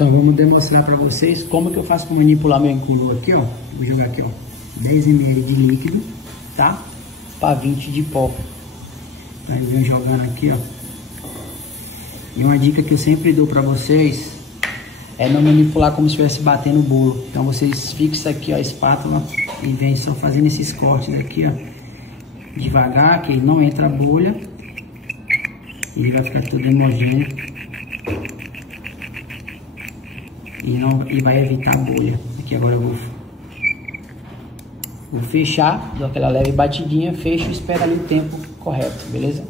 Então vamos demonstrar para vocês como que eu faço para manipular meu incolor aqui, ó. Vou jogar aqui, ó, 10 ml de líquido, tá? Para 20 de pó. Aí eu venho jogando aqui, ó. E uma dica que eu sempre dou para vocês é não manipular como se estivesse batendo o bolo. Então vocês fixam aqui, ó, a espátula e vem só fazendo esses cortes aqui, ó, devagar, que não entra a bolha e ele vai ficar tudo homogêneo e vai evitar a bolha. Aqui agora eu vou fechar, dou aquela leve batidinha, fecho e espero ali o tempo correto, beleza?